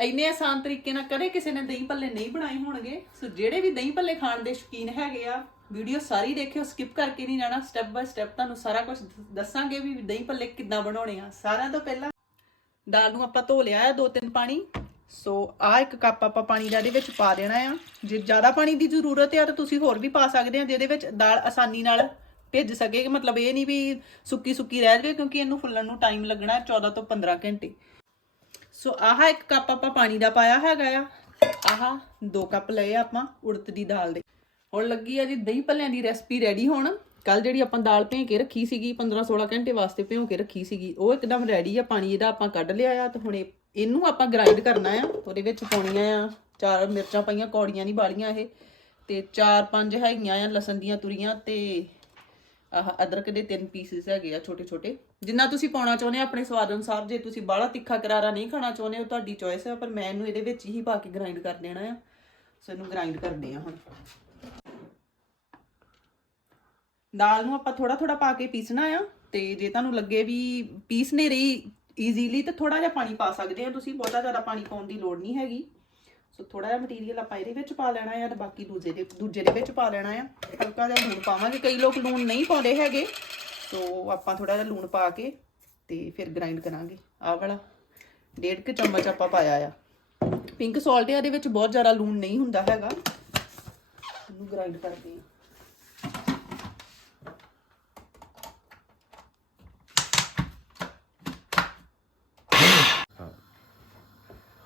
ਇੰਨੇ ਆਸਾਨ ਤਰੀਕੇ ਨਾਲ ਕਦੇ ਕਿਸੇ ਨੇ ਦਹੀਂ ਭੱਲੇ ਨਹੀਂ ਬਣਾਏ ਹੋਣਗੇ। ਸੋ ਜਿਹੜੇ ਵੀ ਦਹੀਂ ਭੱਲੇ ਖਾਣ ਦੇ ਸ਼ੌਕੀਨ ਹੈਗੇ ਆ, ਵੀਡੀਓ ਸਾਰੀ ਦੇਖਿਓ ਸਕਿਪ ਕਰਕੇ ਨਹੀਂ ਜਾਣਾ। ਸਟੈਪ ਬਾਏ ਸਟੈਪ ਤੁਹਾਨੂੰ ਸਾਰਾ ਕੁਝ ਦੱਸਾਂਗੇ ਵੀ ਦਹੀਂ ਭੱਲੇ ਕਿੱਦਾਂ ਬਣਾਉਣੇ ਆ। ਸਾਰਿਆਂ ਤੋਂ ਪਹਿਲਾਂ ਦਾਲ ਨੂੰ ਆਪਾਂ ਧੋ ਲਿਆ ਆ ਦੋ ਤਿੰਨ ਪਾਣੀ। ਸੋ ਆ ਇੱਕ ਕੱਪ ਆਪਾਂ ਪਾਣੀ ਦਾ ਇਹਦੇ ਵਿੱਚ ਪਾ ਦੇਣਾ ਆ। ਜੇ ਜ਼ਿਆਦਾ ਪਾਣੀ ਦੀ ਜ਼ਰੂਰਤ ਹੈ ਤਾਂ ਤੁਸੀਂ ਹੋਰ ਵੀ ਪਾ ਸਕਦੇ ਆ, ਜਿਹਦੇ ਵਿੱਚ ਦਾਲ ਆਸਾਨੀ ਨਾਲ ਭਿੱਜ ਸਕੇ। ਮਤਲਬ ਇਹ ਨਹੀਂ ਵੀ ਸੁੱਕੀ ਸੁੱਕੀ ਰਹਿ ਜਾਵੇ, ਕਿਉਂਕਿ ਇਹਨੂੰ ਫੁੱਲਣ ਨੂੰ ਟਾਈਮ ਲੱਗਣਾ ਹੈ 14 ਤੋਂ 15 ਘੰਟੇ। ਸੋ ਆਹ ਇੱਕ ਕੱਪ ਆਪਾਂ ਪਾਣੀ ਦਾ ਪਾਇਆ ਹੈਗਾ ਆ। ਆਹ, ਦੋ ਕੱਪ ਲਏ ਆ ਆਪਾਂ ਉੜਦ ਦੀ ਦਾਲ ਦੇ। ਹੁਣ ਲੱਗੀ ਆ ਜੀ ਦਹੀਂ ਭੱਲਿਆਂ ਦੀ ਰੈਸਪੀ ਰੈਡੀ ਹੋਣ। ਕੱਲ ਜਿਹੜੀ ਆਪਾਂ ਦਾਲ ਭੇ ਕੇ ਰੱਖੀ ਸੀਗੀ 15 16 ਘੰਟੇ ਵਾਸਤੇ ਭਿਓ ਕੇ ਰੱਖੀ ਸੀਗੀ, ਉਹ ਇੱਕਦਮ ਰੈਡੀ ਆ, ਪਾਣੀ ਇਹਦਾ ਆਪਾਂ ਕੱਢ ਲਿਆ ਆ ਤੇ ਹੁਣ ਇਹ- ਇਹਨੂੰ ਆਪਾਂ ਗ੍ਰਾਈਂਡ ਕਰਨਾ ਆ। ਉਹਦੇ ਵਿੱਚ ਪਾਉਣੀਆਂ ਆ ਚਾਰ ਮਿਰਚਾਂ ਪਾਈਆਂ, ਕੌੜੀਆਂ ਨਹੀਂ ਬਾਲੀਆਂ ਇਹ। ਤੇ ਚਾਰ ਪੰਜ ਹੈਗੀਆਂ ਆ, ਲਸਣ ਦੀਆਂ ਤੁਰੀਆਂ ਤੇ ਆਹ ਅਦਰਕ ਦੇ ਤਿੰਨ ਪੀਸਿਸ ਹੈਗੇ ਆ ਛੋਟੇ ਛੋਟੇ। ਜਿੰਨਾ ਤੁਸੀਂ ਪਾਉਣਾ ਚਾਹੁੰਦੇ ਆ ਆਪਣੇ ਸਵਾਦ ਅਨੁਸਾਰ, ਜੇ ਤੁਸੀਂ ਬਾਹਲਾ ਤਿੱਖਾ ਕਰਾਰਾ ਨਹੀਂ ਖਾਣਾ ਚਾਹੁੰਦੇ ਹੋ, ਤੁਹਾਡੀ ਚੋਇਸ ਹੈ ਪਰ ਮੈਂ ਇਹਨੂੰ ਇਹਦੇ ਵਿੱਚ ਹੀ ਪਾ ਕੇ ਗ੍ਰਾਈਂਡ ਕਰ ਦੇਣਾ ਆ। ਸੋ ਇਹਨੂੰ ਗ੍ਰਾਈਂਡ ਕਰਦੇ ਆ ਹੁਣ। ਦਾਲ ਨੂੰ ਆਪਾਂ ਥੋੜਾ ਥੋੜਾ ਪਾ ਕੇ ਪੀਸਣਾ ਆ, ਤੇ ਜੇ ਤੁਹਾਨੂੰ ਲੱਗੇ ਵੀ ਪੀਸ ਨਹੀਂ ਰਹੀ ਈਜ਼ੀਲੀ ਤਾਂ ਥੋੜਾ ਜਿਹਾ ਪਾਣੀ ਪਾ ਸਕਦੇ ਆ। ਤੁਸੀਂ ਬਹੁਤਾ ਜ਼ਿਆਦਾ ਪਾਣੀ ਪਾਉਣ ਦੀ ਲੋੜ ਨਹੀਂ ਹੈਗੀ। ਸੋ ਥੋੜਾ ਜਿਹਾ ਮਟੀਰੀਅਲ ਆਪਾਂ ਇਹਦੇ ਵਿੱਚ ਪਾ ਲੈਣਾ ਆ ਤੇ ਬਾਕੀ ਦੂਜੇ ਦੇ ਦੂਜੇ ਦੇ ਵਿੱਚ ਪਾ ਲੈਣਾ ਆ। ਹਲਕਾ ਜਿਹਾ ਲੂਣ ਪਾਵਾਂਗੇ। ਕਈ ਲੋਕ ਲੂਣ ਨਹੀਂ ਪਾਉਂਦੇ ਹੈਗੇ। ਸੋ ਆਪਾਂ ਥੋੜਾ ਜਿਹਾ ਲੂਣ ਪਾ ਕੇ ਤੇ ਫਿਰ ਗ੍ਰਾਈਂਡ ਕਰਾਂਗੇ। ਆਹ ਵਾਲਾ, ਡੇਢ ਕੁ ਚਮਚ ਆਪਾਂ ਪਾਇਆ ਆ। ਪਿੰਕ ਸਾਲਟ ਇਹਦੇ ਵਿੱਚ ਬਹੁਤ ਜ਼ਿਆਦਾ ਲੂਣ ਨਹੀਂ ਹੁੰਦਾ ਹੈਗਾ। ਇਹਨੂੰ ਗ੍ਰਾਈਂਡ ਕਰਦੇ ਆ।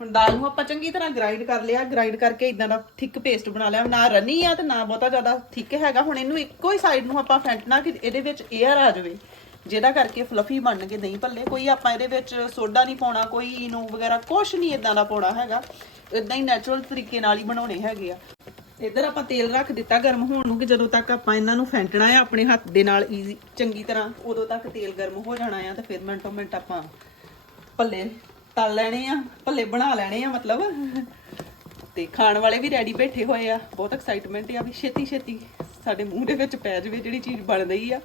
ਹੁਣ ਦਾਲ ਨੂੰ ਆਪਾਂ ਚੰਗੀ ਤਰ੍ਹਾਂ ਗ੍ਰਾਈਂਡ ਕਰ ਲਿਆ ਗ੍ਰਾਈਂਡ ਕਰਕੇ ਇਦਾਂ ਦਾ ਥਿਕ ਪੇਸਟ ਬਣਾ ਲਿਆ। ਨਾ ਰਨੀ ਆ ਤੇ ਨਾ ਬਹੁਤਾ ਜ਼ਿਆਦਾ ਥਿਕ ਹੈਗਾ। ਹੁਣ ਇਹਨੂੰ ਇੱਕੋ ਹੀ ਸਾਈਡ ਨੂੰ ਆਪਾਂ ਫੈਂਟਣਾ ਕਿ ਇਹਦੇ ਵਿੱਚ 에ਅਰ ਆ ਜਾਵੇ, ਜਿਹਦਾ ਕਰਕੇ ਫਲਫੀ ਬਣ ਕੇ ਦਹੀਂ ਭੱਲੇ। ਕੋਈ ਆਪਾਂ ਇਹਦੇ ਵਿੱਚ ਸੋਡਾ ਨਹੀਂ ਪਾਉਣਾ, ਕੋਈ ਇਨੋ ਵਗੈਰਾ ਕੁਝ ਨਹੀਂ ਇਦਾਂ ਦਾ ਪਾਉਣਾ ਹੈਗਾ। ਇਦਾਂ ਹੀ ਨੈਚੁਰਲ ਤਰੀਕੇ ਨਾਲ ਹੀ ਬਣਾਉਣੇ ਹੈਗੇ ਆ। ਇੱਧਰ ਆਪਾਂ ਤੇਲ ਰੱਖ ਦਿੱਤਾ ਗਰਮ ਹੋਣ ਨੂੰ ਕਿ ਜਦੋਂ ਤੱਕ ਆਪਾਂ ਇਹਨਾਂ ਨੂੰ ਫੈਂਟਣਾ ਹੈ ਆਪਣੇ ਹੱਥ ਦੇ ਨਾਲ ਈਜ਼ੀ ਚੰਗੀ ਤਰ੍ਹਾਂ, ਉਦੋਂ ਤੱਕ ਤੇਲ ਗਰਮ ਹੋ ਜਾਣਾ ਆ ਤੇ ਫਿਰ ਮਿੰਟੋ ਮਿੰਟ ਆਪਾਂ ਭੱਲੇ ਤਲ ਲੈਣੇ ਆ, ਭੱਲੇ ਬਣਾ ਲੈਣੇ ਆ ਮਤਲਬ। ਤੇ ਖਾਣ ਵਾਲੇ ਵੀ ਰੈਡੀ ਬੈਠੇ ਹੋਏ ਆ, ਬਹੁਤ ਐਕਸਾਈਟਮੈਂਟ ਆ ਵੀ ਛੇਤੀ ਛੇਤੀ ਸਾਡੇ ਮੂੰਹ ਦੇ ਵਿੱਚ ਪੈ ਜਾਵੇ ਜਿਹੜੀ ਚੀਜ਼ ਬਣ ਰਹੀ ਆ।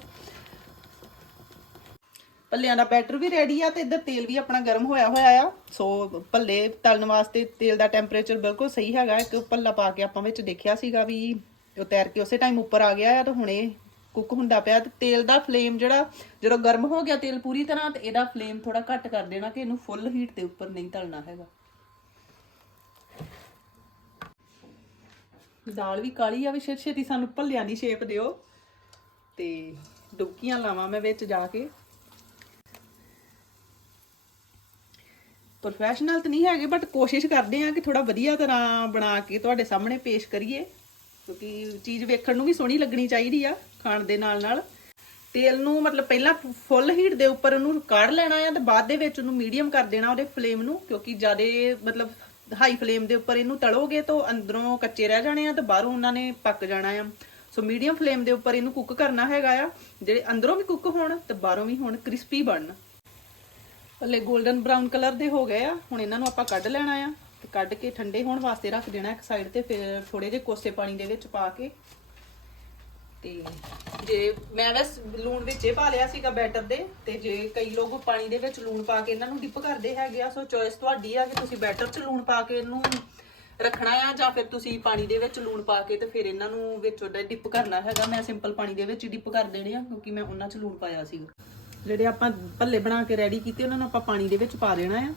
ਭੱਲਿਆਂ ਦਾ ਬੈਟਰ ਵੀ ਰੈਡੀ ਆ ਤੇ ਇੱਧਰ ਤੇਲ ਵੀ ਆਪਣਾ ਗਰਮ ਹੋਇਆ ਹੋਇਆ ਆ। ਸੋ ਭੱਲੇ ਤਲਣ ਵਾਸਤੇ ਤੇਲ ਦਾ ਟੈਂਪਰੇਚਰ ਬਿਲਕੁਲ ਸਹੀ ਹੈਗਾ, ਇੱਕ ਭੱਲਾ ਪਾ ਕੇ ਆਪਾਂ ਵਿੱਚ ਦੇਖਿਆ ਸੀਗਾ ਵੀ ਉਹ ਤੈਰ ਕੇ ਉਸੇ ਟਾਈਮ ਉੱਪਰ ਆ ਗਿਆ ਆ ਤੇ ਹੁਣੇ ਕੁੱਕ ਹੁੰਦਾ ਪਿਆ ਤੇ ਤੇਲ ਦਾ ਫਲੇਮ ਜਿਹੜਾ, ਜਦੋਂ ਗਰਮ ਹੋ ਗਿਆ ਤੇਲ ਪੂਰੀ ਤਰ੍ਹਾਂ, ਤੇ ਇਹਦਾ ਫਲੇਮ ਥੋੜਾ ਘੱਟ ਕਰ ਦੇਣਾ ਕਿ ਇਹਨੂੰ ਫੁੱਲ ਹੀਟ ਦੇ ਉੱਪਰ ਨਹੀਂ ਤਲਣਾ ਹੈਗਾ। ਦਾਲ ਵੀ ਕਾਲੀ ਆ, ਵੀ ਛੇ ਛੇਤੀ ਸਾਨੂੰ ਭੱਲਿਆਂ ਦੀ ਸ਼ੇਪ ਦਿਓ। ਤੇ ਡੁਬਕੀਆਂ ਲਾਵਾਂ ਮੈਂ ਵਿੱਚ ਜਾ ਕੇ। ਪ੍ਰੋਫੈਸ਼ਨਲ ਤਾਂ ਨਹੀਂ ਹੈਗੇ ਬਟ ਕੋਸ਼ਿਸ਼ ਕਰਦੇ ਆ ਕਿ ਥੋੜਾ ਵਧੀਆ ਤਰ੍ਹਾਂ ਬਣਾ ਕੇ ਤੁਹਾਡੇ ਸਾਹਮਣੇ ਪੇਸ਼ ਕਰੀਏ। ਕਿਉਂਕਿ ਚੀਜ਼ ਵੇਖਣ ਨੂੰ ਵੀ ਸੋਹਣੀ ਲੱਗਣੀ ਚਾਹੀਦੀ ਆ ਖਾਣ ਦੇ ਨਾਲ ਨਾਲ। ਤੇਲ ਨੂੰ ਮਤਲਬ ਪਹਿਲਾਂ ਫੁੱਲ ਹੀਟ ਦੇ ਉੱਪਰ ਉਹਨੂੰ ਕਾੜ ਲੈਣਾ ਆ ਤੇ ਬਾਅਦ ਦੇ ਵਿੱਚ ਉਹਨੂੰ ਮੀਡੀਅਮ ਕਰ ਦੇਣਾ ਉਹਦੇ ਫਲੇਮ ਨੂੰ, ਕਿਉਂਕਿ ਜਿਆਦੇ ਮਤਲਬ ਹਾਈ ਫਲੇਮ ਦੇ ਉੱਪਰ ਇਹਨੂੰ ਤਲੋਗੇ ਤਾਂ ਅੰਦਰੋਂ ਕੱਚੇ ਰਹਿ ਜਾਣੇ ਆ ਤੇ ਬਾਹਰੋਂ ਉਹਨਾਂ ਨੇ ਪੱਕ ਜਾਣਾ ਆ। ਸੋ ਮੀਡੀਅਮ ਫਲੇਮ ਦੇ ਉੱਪਰ ਇਹਨੂੰ ਕੁੱਕ ਕਰਨਾ ਹੈਗਾ ਆ, ਜਿਹੜੇ ਅੰਦਰੋਂ ਵੀ ਕੁੱਕ ਹੋਣ ਤੇ ਬਾਹਰੋਂ ਵੀ ਹੋਣ, ਕ੍ਰਿਸਪੀ ਬਣਨ। ਭੱਲੇ 골ਡਨ ਬ੍ਰਾਊਨ ਕਲਰ ਦੇ ਹੋ ਗਏ ਆ, ਹੁਣ ਇਹਨਾਂ ਨੂੰ ਆਪਾਂ ਕੱਢ ਲੈਣਾ ਆ। ਕੱਢ ਕੇ ਠੰਡੇ ਹੋਣ ਵਾਸਤੇ ਰੱਖ ਦੇਣਾ ਇੱਕ ਸਾਈਡ ਤੇ, ਫਿਰ ਥੋੜੇ ਜਿਹੇ ਕੋਸੇ ਪਾਣੀ ਦੇ ਵਿੱਚ ਪਾ ਕੇ। ਤੇ ਜੇ ਮੈਂ ਵੈਸ ਲੂਣ ਵਿੱਚ ਹੀ ਪਾ ਲਿਆ ਸੀਗਾ ਬੈਟਰ ਦੇ, ਤੇ ਜੇ ਕਈ ਲੋਕ ਪਾਣੀ ਦੇ ਵਿੱਚ ਲੂਣ ਪਾ ਕੇ ਇਹਨਾਂ ਨੂੰ ਡਿਪ ਕਰਦੇ ਹੈਗੇ ਆ, ਸੋ ਚੋਇਸ ਤੁਹਾਡੀ ਆ ਕਿ ਤੁਸੀਂ ਬੈਟਰ 'ਚ ਲੂਣ ਪਾ ਕੇ ਇਹਨੂੰ ਰੱਖਣਾ ਆ, ਜਾਂ ਫਿਰ ਤੁਸੀਂ ਪਾਣੀ ਦੇ ਵਿੱਚ ਲੂਣ ਪਾ ਕੇ ਤੇ ਫਿਰ ਇਹਨਾਂ ਨੂੰ ਵਿੱਚ ਉਹਦਾ ਡਿਪ ਕਰਨਾ ਹੈਗਾ। ਮੈਂ ਸਿੰਪਲ ਪਾਣੀ ਦੇ ਵਿੱਚ ਡਿਪ ਕਰ ਦੇਣੇ ਆ, ਕਿਉਂਕਿ ਮੈਂ ਉਹਨਾਂ 'ਚ ਲੂਣ ਪਾਇਆ ਸੀਗਾ। ਜਿਹੜੇ ਆਪਾਂ ਭੱਲੇ ਬਣਾ ਕੇ ਰੈਡੀ ਕੀਤੇ, ਉਹਨਾਂ ਨੂੰ ਆਪਾਂ ਪਾਣੀ ਦੇ ਵਿੱਚ ਪਾ ਦੇਣਾ ਆ।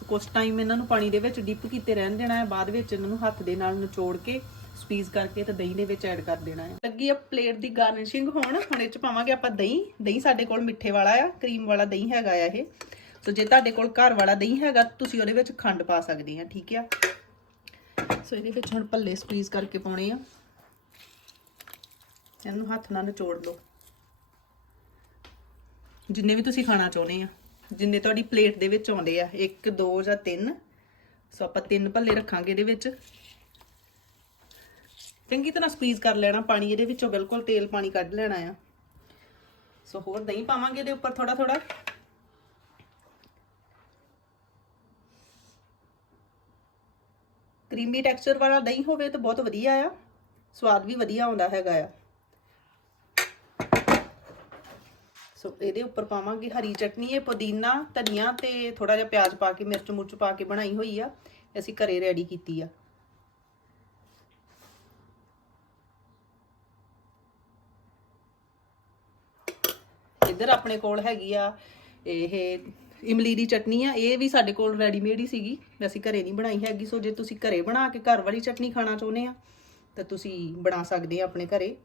ਸੋ ਕੁਝ ਟਾਈਮ ਇਹਨਾਂ ਨੂੰ ਪਾਣੀ ਦੇ ਵਿੱਚ ਡਿਪ ਕੀਤੇ ਰਹਿਣ ਦੇਣਾ ਹੈ, ਬਾਅਦ ਵਿੱਚ ਇਹਨਾਂ ਨੂੰ ਹੱਥ ਦੇ ਨਾਲ ਨਿਚੋੜ ਕੇ ਸਪੀਜ਼ ਕਰਕੇ ਤੇ ਦਹੀਂ ਦੇ ਵਿੱਚ ਐਡ ਕਰ ਦੇਣਾ ਹੈ। ਲੱਗੀ ਆ ਪਲੇਟ ਦੀ ਗਾਰਨਿਸ਼ਿੰਗ ਹੋਣ, ਹੁਣ ਇਹ ਚ ਪਾਵਾਂਗੇ ਆਪਾਂ ਦਹੀਂ। ਦਹੀਂ ਸਾਡੇ ਕੋਲ ਮਿੱਠੇ ਵਾਲਾ ਆ ਕਰੀਮ ਵਾਲਾ ਦਹੀਂ ਹੈਗਾ ਆ ਇਹ। ਸੋ ਜੇ ਤੁਹਾਡੇ ਕੋਲ ਘਰ ਵਾਲਾ ਦਹੀਂ ਹੈਗਾ, ਤੁਸੀਂ ਉਹਦੇ ਵਿੱਚ ਖੰਡ ਪਾ ਸਕਦੇ ਆ, ਠੀਕ ਆ? ਸੋ ਇਹਦੇ ਵਿੱਚ ਹੁਣ ਭੱਲੇ ਸਪੀਜ਼ ਕਰਕੇ ਪਾਉਣੇ ਆ। ਇਹਨੂੰ ਹੱਥ ਨਾਲ ਨਿਚੋੜ ਲਓ। ਜਿੰਨੇ ਵੀ ਤੁਸੀਂ ਖਾਣਾ ਚਾਹੁੰਦੇ ਆ। ਜਿੰਨੇ ਤੁਹਾਡੀ ਪਲੇਟ ਦੇ ਵਿੱਚ ਆਉਂਦੇ ਆ 1 2 ਜਾਂ 3 ਸੋ ਆਪਾਂ ਤਿੰਨ ਭੱਲੇ ਰੱਖਾਂਗੇ ਇਹਦੇ ਵਿੱਚ। ਚੰਗੀ ਤਰ੍ਹਾਂ ਸਕਵੀਜ਼ ਕਰ ਲੈਣਾ ਪਾਣੀ ਇਹਦੇ ਵਿੱਚੋਂ, ਬਿਲਕੁਲ ਤੇਲ ਪਾਣੀ ਕੱਢ ਲੈਣਾ ਆ। ਸੋ ਹੋਰ ਦਹੀਂ ਪਾਵਾਂਗੇ ਇਹਦੇ ਉੱਪਰ ਥੋੜਾ ਥੋੜਾ ਕਰੀਮੀ ਟੈਕਸਚਰ ਵਾਲਾ ਦਹੀਂ ਹੋਵੇ ਤਾਂ ਬਹੁਤ ਵਧੀਆ ਆ। ਸਵਾਦ ਵੀ ਵਧੀਆ ਆਉਂਦਾ ਹੈਗਾ ਆ। ਸੋ ਇਹਦੇ ਉੱਪਰ ਪਾਵਾਂਗੇ ਹਰੀ ਚਟਨੀ, ਇਹ ਪੁਦੀਨਾ, ਧਨੀਆ ਤੇ ਥੋੜਾ ਜਿਹਾ ਪਿਆਜ਼ ਪਾ ਕੇ, ਮਿਰਚ ਮੁਰਚ ਪਾ ਕੇ ਬਣਾਈ ਹੋਈ ਆ। ਅਸੀਂ ਘਰੇ ਰੈਡੀ ਕੀਤੀ ਆ। ਇੱਧਰ ਆਪਣੇ ਕੋਲ ਹੈਗੀ ਆ ਇਹ ਇਮਲੀ ਦੀ ਚਟਨੀ ਆ। ਇਹ ਵੀ ਸਾਡੇ ਕੋਲ ਰੈਡੀਮੇਡ ਹੀ ਸੀਗੀ। ਅਸੀਂ ਘਰੇ ਨਹੀਂ ਬਣਾਈ ਹੈਗੀ। ਸੋ ਜੇ ਤੁਸੀਂ ਘਰੇ ਬਣਾ ਕੇ ਘਰ ਵਾਲੀ ਚਟਨੀ ਖਾਣਾ ਚਾਹੁੰਦੇ ਆ, ਤਾਂ ਤੁਸੀਂ ਬਣਾ ਸਕਦੇ ਆ ਆਪਣੇ ਘਰੇ।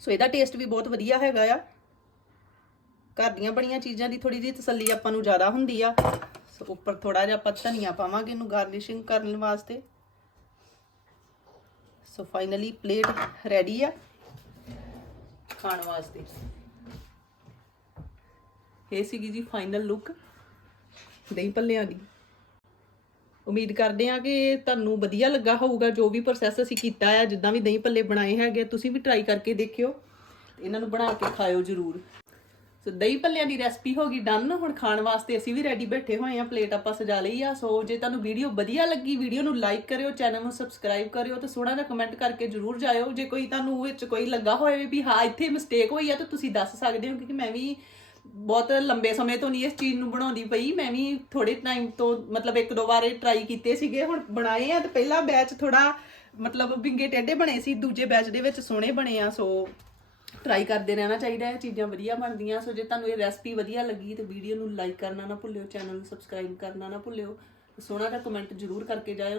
ਸੋ ਇਹਦਾ ਟੇਸਟ ਵੀ ਬਹੁਤ ਵਧੀਆ ਹੈਗਾ ਆ। ਘਰ ਦੀਆਂ ਬਣੀਆਂ ਚੀਜ਼ਾਂ ਦੀ ਥੋੜੀ ਜਿਹੀ ਤਸੱਲੀ ਆਪਾਂ ਨੂੰ ਜ਼ਿਆਦਾ ਹੁੰਦੀ ਆ। ਸੋ ਉੱਪਰ ਥੋੜਾ ਜਿਹਾ ਆਪਾਂ ਧਨੀਆ ਪਾਵਾਂਗੇ ਇਹਨੂੰ ਗਾਰਨਿਸ਼ਿੰਗ ਕਰਨ ਵਾਸਤੇ। ਸੋ ਫਾਈਨਲੀ ਪਲੇਟ ਰੈਡੀ ਆ ਖਾਣ ਵਾਸਤੇ। ਇਹ ਸੀਗੀ ਜੀ ਫਾਈਨਲ ਲੁੱਕ ਦਹੀਂ ਭੱਲਿਆਂ ਦੀ ਉਮੀਦ ਕਰਦੇ ਹਾਂ ਕਿ ਤੁਹਾਨੂੰ ਵਧੀਆ ਲੱਗਾ ਹੋਊਗਾ। ਜੋ ਵੀ ਪ੍ਰੋਸੈਸ ਅਸੀਂ ਕੀਤਾ ਆ, ਜਿੱਦਾਂ ਵੀ ਦਹੀਂ ਭੱਲੇ ਬਣਾਏ ਹੈਗੇ, ਤੁਸੀਂ ਵੀ ਟਰਾਈ ਕਰਕੇ ਦੇਖਿਓ। ਇਹਨਾਂ ਨੂੰ ਬਣਾ ਕੇ ਖਾਇਓ ਜ਼ਰੂਰ। ਸੋ ਦਹੀਂ ਭੱਲਿਆਂ ਦੀ ਰੈਸਪੀ ਹੋ ਗਈ ਡਨ ਹੁਣ ਖਾਣ ਵਾਸਤੇ ਅਸੀਂ ਵੀ ਰੈਡੀ ਬੈਠੇ ਹੋਏ ਆ ਪਲੇਟ ਆਪਾਂ ਸਜਾ ਲਈ ਆ। ਸੋ ਜੇ ਤੁਹਾਨੂੰ ਵੀਡੀਓ ਵਧੀਆ ਲੱਗੀ ਵੀਡੀਓ ਨੂੰ ਲਾਈਕ ਕਰਿਓ ਚੈਨਲ ਨੂੰ ਸਬਸਕ੍ਰਾਈਬ ਕਰਿਓ ਤੇ ਸੋਹਣਾ ਜਿਹਾ ਕਮੈਂਟ ਕਰਕੇ ਜਰੂਰ ਜਾਇਓ। ਜੇ ਕੋਈ ਤੁਹਾਨੂੰ ਵਿੱਚ ਕੋਈ ਲੱਗਾ ਹੋਵੇ ਵੀ ਹਾਂ, ਇੱਥੇ ਮਿਸਟੇਕ ਹੋਈ ਆ ਤਾਂ ਤੁਸੀਂ ਦੱਸ ਸਕਦੇ ਹੋ ਕਿਉਂਕਿ ਮੈਂ ਵੀ ਬਹੁਤ ਲੰਬੇ ਸਮੇਂ ਤੋਂ ਨਹੀਂ ਇਸ ਚੀਜ਼ ਨੂੰ ਬਣਾਉਂਦੀ ਪਈ। ਮੈਂ ਵੀ ਥੋੜੇ ਟਾਈਮ ਤੋਂ ਮਤਲਬ ਇੱਕ ਦੋ ਵਾਰੇ ਟਰਾਈ ਕੀਤੇ ਸੀਗੇ, ਹੁਣ ਬਣਾਏ ਆ ਤੇ ਪਹਿਲਾ ਬੈਚ ਥੋੜਾ ਮਤਲਬ ਵਿੰਗੇ ਟੇਢੇ ਬਣੇ ਸੀ, ਦੂਜੇ ਬੈਚ ਦੇ ਵਿੱਚ ਸੋਹਣੇ ਬਣੇ ਆ। ਸੋ ਟਰਾਈ ਕਰਦੇ ਰਹਿਣਾ ਚਾਹੀਦਾ ਹੈ ਚੀਜ਼ਾਂ ਵਧੀਆ ਬਣਦੀਆਂ। ਸੋ ਜੇ ਤੁਹਾਨੂੰ ਇਹ ਰੈਸਪੀ ਵਧੀਆ ਲੱਗੀ, ਤੇ ਵੀਡੀਓ ਨੂੰ ਲਾਈਕ ਕਰਨਾ ਨਾ ਭੁੱਲਿਓ ਚੈਨਲ ਨੂੰ ਸਬਸਕ੍ਰਾਈਬ ਕਰਨਾ ਨਾ ਭੁੱਲਿਓ। ਸੋਹਣਾ ਜਿਹਾ ਕਮੈਂਟ ਜ਼ਰੂਰ ਕਰਕੇ ਜਾਇਓ।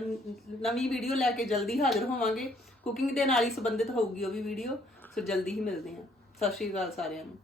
ਨਵੀਂ ਵੀਡੀਓ ਲੈ ਕੇ ਜਲਦੀ ਹਾਜ਼ਰ ਹੋਵਾਂਗੇ। ਕੁਕਿੰਗ ਦੇ ਨਾਲ ਹੀ ਸੰਬੰਧਿਤ ਹੋਊਗੀ ਉਹ ਵੀ ਵੀਡੀਓ ਸੋ ਜਲਦੀ ਹੀ ਮਿਲਦੇ ਹਾਂ। ਸਤਿ ਸ਼੍ਰੀ ਅਕਾਲ ਸਾਰਿਆਂ ਨੂੰ।